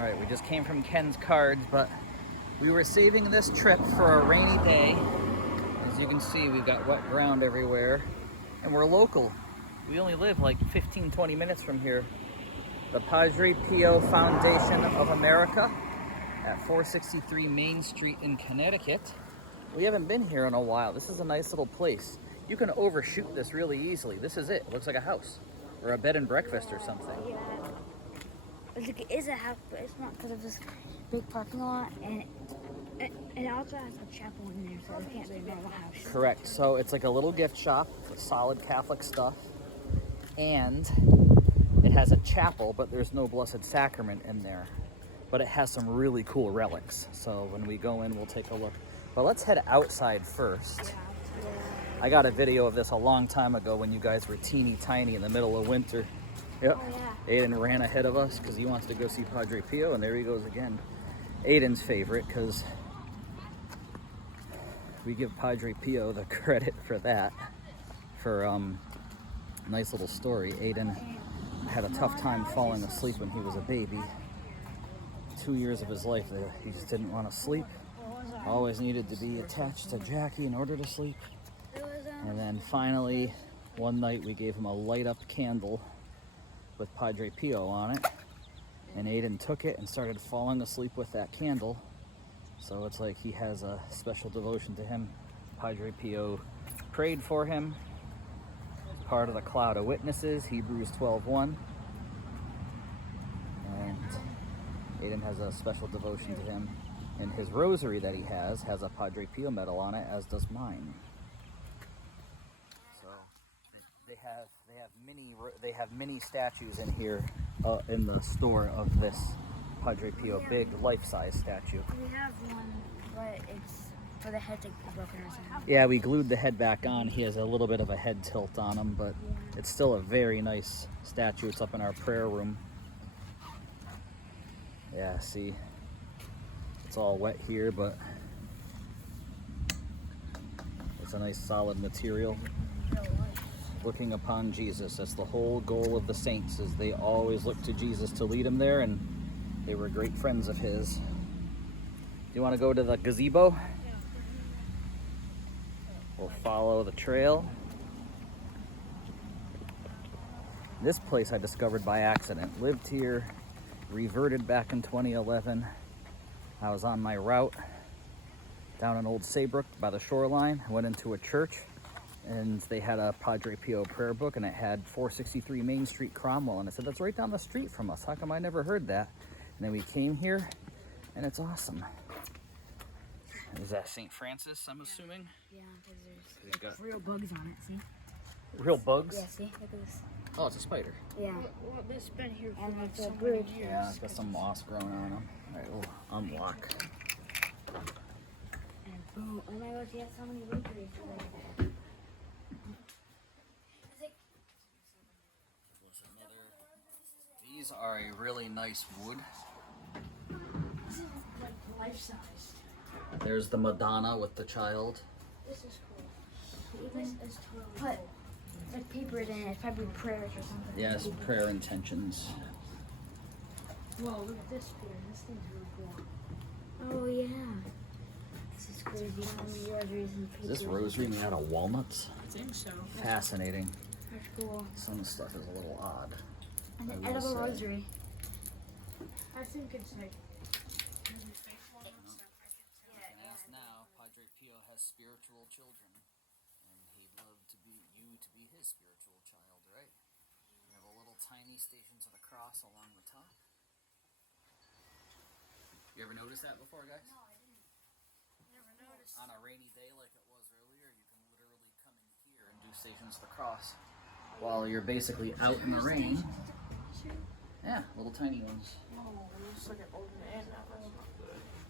All right, we just came from Ken's Cards, but we were saving this trip for a rainy day. As you can see, we've got wet ground everywhere, and we're local. We only live like 15-20 minutes from here. The Padre Pio Foundation of America at 463 Main Street in Connecticut. We haven't been here in a while. This is a nice little place. You can overshoot this really easily. This is it. It looks like a house or a bed and breakfast or something. Yeah. It is a house, but it's not because of this big parking lot, and it also has a chapel in there, so it can't be a normal house. Correct. So it's like a little gift shop with solid Catholic stuff, and it has a chapel, but there's no Blessed Sacrament in there. But it has some really cool relics. So when we go in, we'll take a look. But let's head outside first. Yeah. I got a video of this a long time ago when you guys were teeny tiny in the middle of winter. Yep. Oh, yeah. Aiden ran ahead of us because he wants to go see Padre Pio, and there he goes again. Aiden's favorite because we give Padre Pio the credit for that. For nice little story. Aiden had a tough time falling asleep when he was a baby. 2 years of his life, he just didn't want to sleep. Always needed to be attached to Jackie in order to sleep. And then finally, one night we gave him a light up candle with Padre Pio on it, and Aiden took it and started falling asleep with that candle. So it's like he has a special devotion to him. Padre Pio prayed for him, part of the cloud of witnesses, Hebrews 12:1. And Aiden has a special devotion to him. And his rosary that he has a Padre Pio medal on it, as does mine. So they have mini statues in here in the store of this Padre Pio, big life-size statue. We have one, but it's for the head to be broken or something. Yeah, we glued the head back on. He has a little bit of a head tilt on him, but it's still a very nice statue. It's up in our prayer room. Yeah, see, it's all wet here, but it's a nice solid material. Looking upon Jesus. That's the whole goal of the saints, is they always look to Jesus to lead them there, and they were great friends of his. Do you want to go to the gazebo? We'll follow the trail. This place I discovered by accident. Lived here, reverted back in 2011. I was on my route down in Old Saybrook by the shoreline. I went into a church, and they had a Padre Pio prayer book, and it had 463 Main Street, Cromwell, and I said, that's right down the street from us. How come I never heard that? And then we came here, and it's awesome. Is that St. Francis, I'm assuming? Yeah, because there's real bugs on it, see? Real bugs? Yeah, see? Look at this. Oh, it's a spider. Yeah. Well, it's been here for And it's so a many bridge. years. Yeah, it's got some moss growing on them. All right, we'll unlock. And boom. Oh my gosh, he has so many rosaries. These are a really nice wood. This is like life-sized. There's the Madonna with the child. This is cool. This is totally But cool. it's like papered in it. It's probably prayers or something. Yes, prayer intentions. Whoa, look at this spear. This thing's really cool. Oh yeah. This is crazy. So many rosaries and Is this papers. rosary made out of walnuts? I think so. Fascinating. That's cool. Some of the stuff is a little odd. And I an will edible say. rosary. I think it's like really faithful and stuff. I can tell. And as now, Padre Pio has spiritual children, and he'd love you to be his spiritual child, right? You have a little tiny Stations of the Cross along the top. You ever noticed that before, guys? No, I didn't. Never noticed. On a rainy day like it was earlier, you can literally come in here and do Stations of the Cross while you're basically out in the rain. Yeah, little tiny ones. Oh, it looks like an old man now.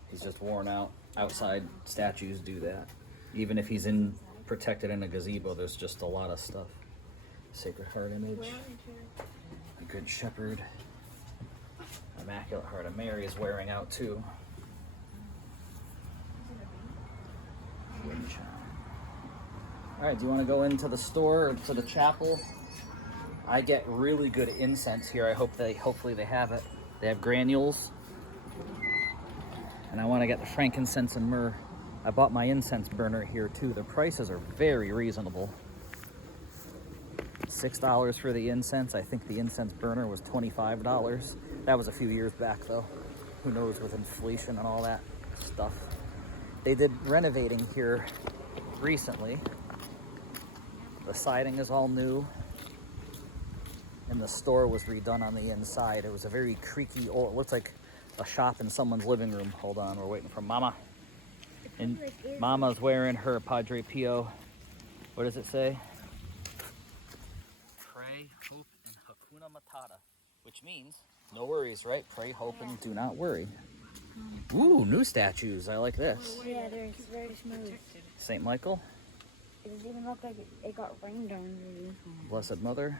He's just worn out. Outside statues do that. Even if he's protected in a gazebo, there's just a lot of stuff. Sacred Heart image, the Good Shepherd, Immaculate Heart of Mary is wearing out too. All right, do you want to go into the store or to the chapel? I get really good incense here. Hopefully they have it. They have granules. And I want to get the frankincense and myrrh. I bought my incense burner here too. The prices are very reasonable. $6 for the incense. I think the incense burner was $25. That was a few years back though. Who knows with inflation and all that stuff. They did renovating here recently. The siding is all new. And the store was redone on the inside. It was a very creaky old, it looked like a shop in someone's living room. Hold on, we're waiting for Mama. And Mama's wearing her Padre Pio. What does it say? Pray, hope, and Hakuna Matata. Which means, no worries, right? Pray, hope, and do not worry. Ooh, new statues. I like this. Yeah, they're very smooth. St. Michael. It doesn't even look like it got rained on. Really. Blessed Mother.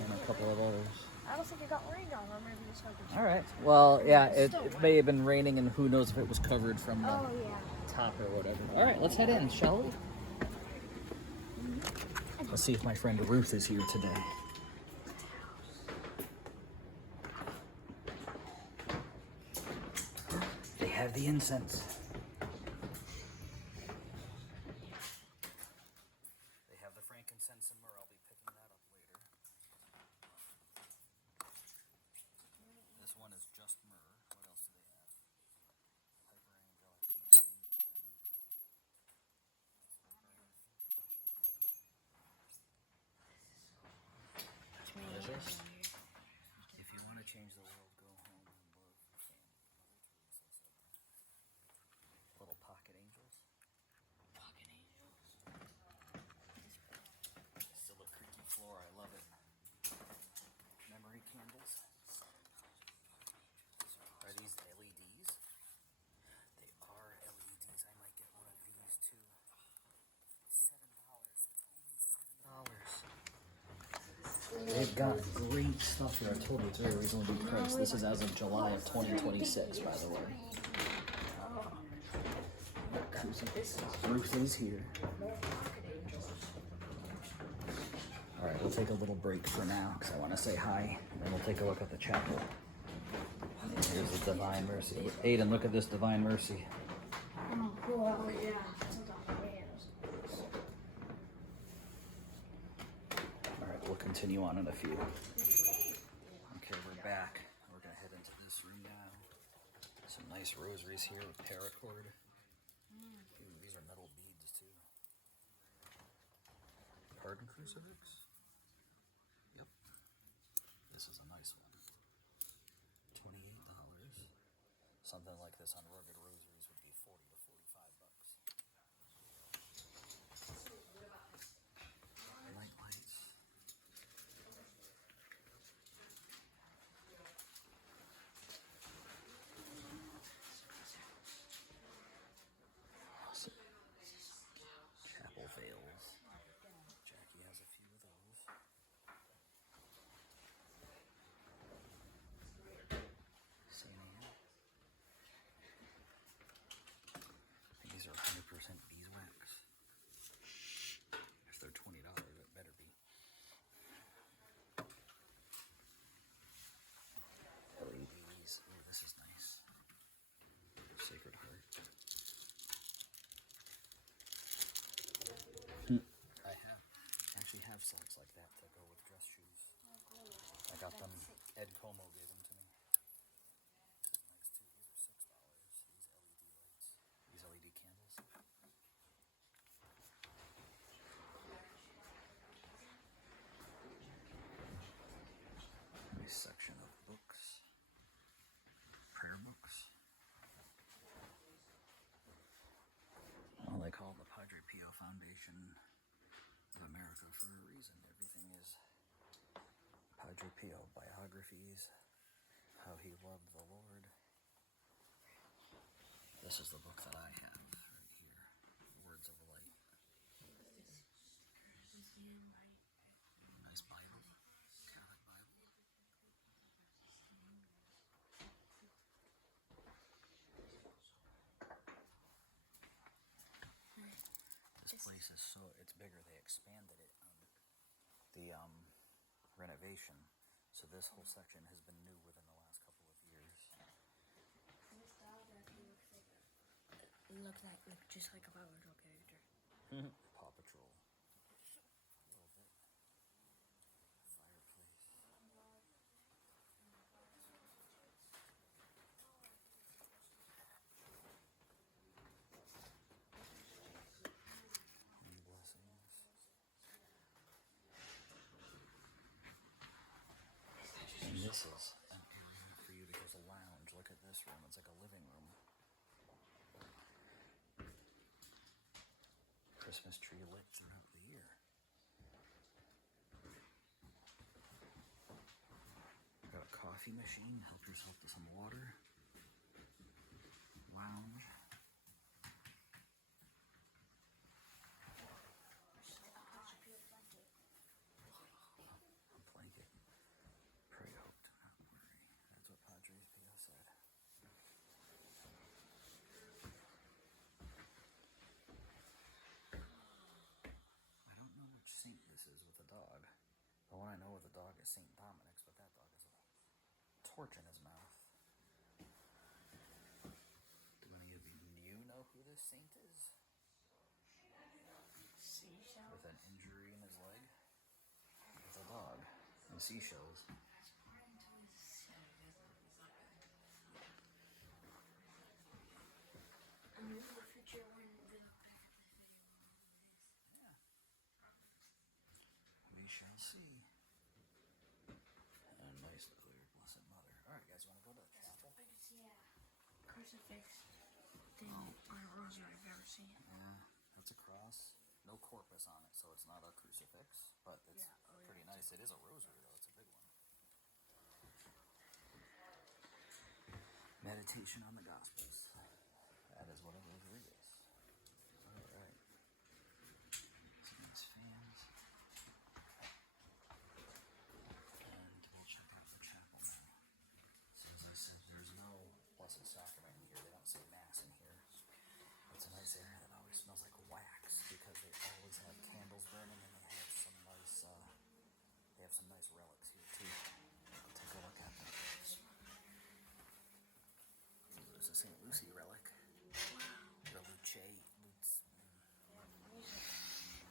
And a couple of others. I don't think it got rained on. Or maybe it's like All right. Well, yeah, it may have been raining, and who knows if it was covered from the top or whatever. All right, let's head in, shall we? Let's see if my friend Ruth is here today. They have the incense. They have the frankincense and myrrh. I'll be picking that up later. This one is just myrrh. What else do they have? Hyperangelic Marian blend. What is this? If you want to change the world, go home and love your family. Little pocket angels. Pocket angels. Still a creaky floor. I love it. Memory candles. Are these LEDs? They are LEDs. I might get one of these too. $7. It's only $7. They've got great stuff here. I told you it's very reasonably priced. This is as of July of 2026, by the way. Ruth is here. Alright, we'll take a little break for now because I want to say hi. And then we'll take a look at the chapel. And here's the Divine Mercy. Aiden, look at this Divine Mercy. oh, cool. Oh, yeah. Alright, we'll continue on in a few. Okay, we're back. We're going to head into this room now. Some nice rosaries here with paracord. Ooh, these are metal beads too. Pardon crucifix? Yep. This is a nice one. $28. Something like this on rugged rosaries would be 40 to 45 bucks. Night lights. Awesome. Chapel veils. Jackie has a few of those. St. Anne. These are 100% beeswax. If they're $20, it better be. LEDs. Oh, this is nice. Sacred Heart. I actually have socks like that to go with dress shoes. I got them. Ed Como gave them to me. This is nice too. These are $6. These LED lights. These LED candles. Nice section of books. Prayer books. Well, they call it the Padre Pio Foundation of America for a reason. Everything is Padre Pio biographies, how he loved the Lord. This is the book that I have right here, Words of Light. Nice Bible, Catholic Bible. This place is it's bigger. They expanded it on the renovation. So this whole section has been new within the last couple of years. like just like a Paw Patrol character. Paw Patrol. A little bit. Fireplace. Many blessings. And this is an area for you to go to lounge. Look at this room. It's like a living room. Christmas tree lit throughout the year. Got a coffee machine. Help yourself to some water. Lounge. A blanket. Pray, hope, do not worry. That's what Padre Pio said. I don't know which saint this is with the dog. The one I know with the dog is Saint Dominic's, but that dog has a torch in his mouth. Do any of you know who this saint is? Seashell. With an injury in his leg? With a dog. And seashells. I remember the future when we look back at this video. Yeah. We shall see. And a nice clear Blessed Mother. Alright guys, you wanna go to the chapel? Yeah. Crucifix thing on a rosary I've ever seen. Yeah, that's a cross. No corpus on it, so it's not a crucifix, but it's pretty nice. It is a rosary though, it's a big one. Meditation on the Gospels. That is what a rosary is. Alright. Some nice fans. And we'll check out the chapel now. So as I said, there's no Blessed Sacrament in here. They don't say Mass in here. It's a nice area that always smells like wax because they always have candles burning and they have some nice relics here too. I'll take a look at them. There's a St. Lucy relic. The Luce.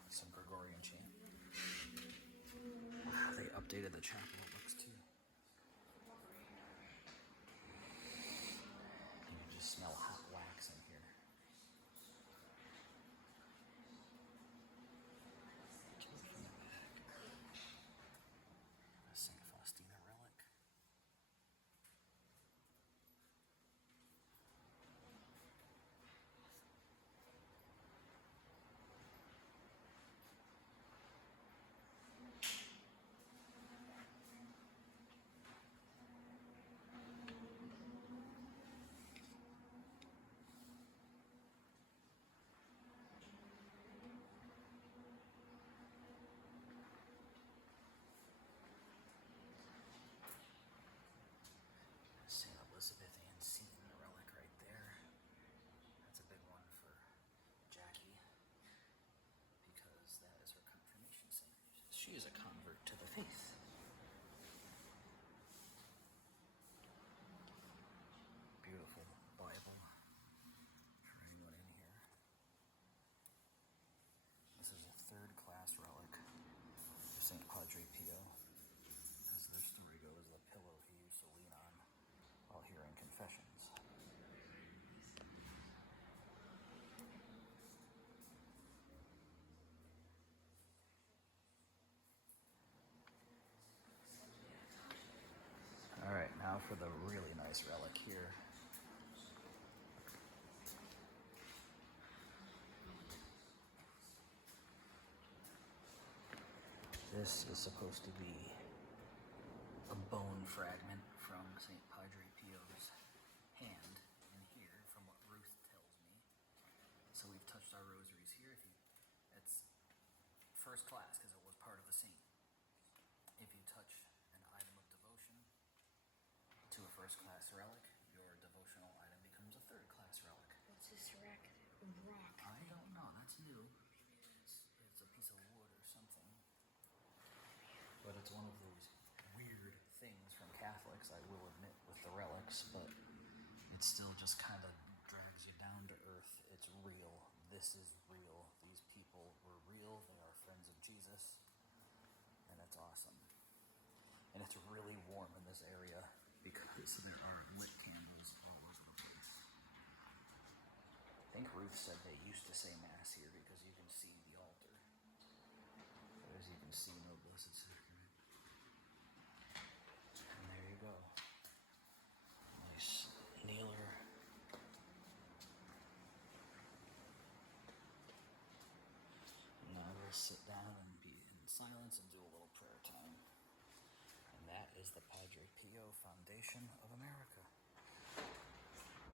Some Gregorian chant. Wow, they updated the chapel, it looks too. You can just smell hot wax in here. From the back. A St. Faustina relic. St. Elizabeth Ann Seton relic right there. That's a big one for Jackie because that is her confirmation saint. She is a convert to the faith. Beautiful Bible for anyone in here. This is a third-class relic of St. Padre Pio. As their story goes, the pillow he used to lean on while hearing confessions. Alright, now for the really nice relic here. This is supposed to be a bone fragment from St. Padre Pio's hand in here, from what Ruth tells me. So we've touched our rosaries here. It's first class because it was part of the saint. If you touch an item of devotion to a first class relic, your devotional item becomes a third class relic. What's this rock? I don't know, that's new. It's a piece of wood or something. But it's one of those weird things from Catholics, I will admit, with the relics, but it still just kind of drags you down to earth. It's it's real. This is real. These people were real. They are friends of Jesus. And it's awesome. And it's really warm in this area because there are lit candles all over the place. I think Ruth said they used to say Mass here because you can see the altar. As you can see, no Blessed Sacrament. And there you go. Nice kneeler. And I will sit down and be in silence and do a little prayer time. And that is the Padre Pio Foundation of America.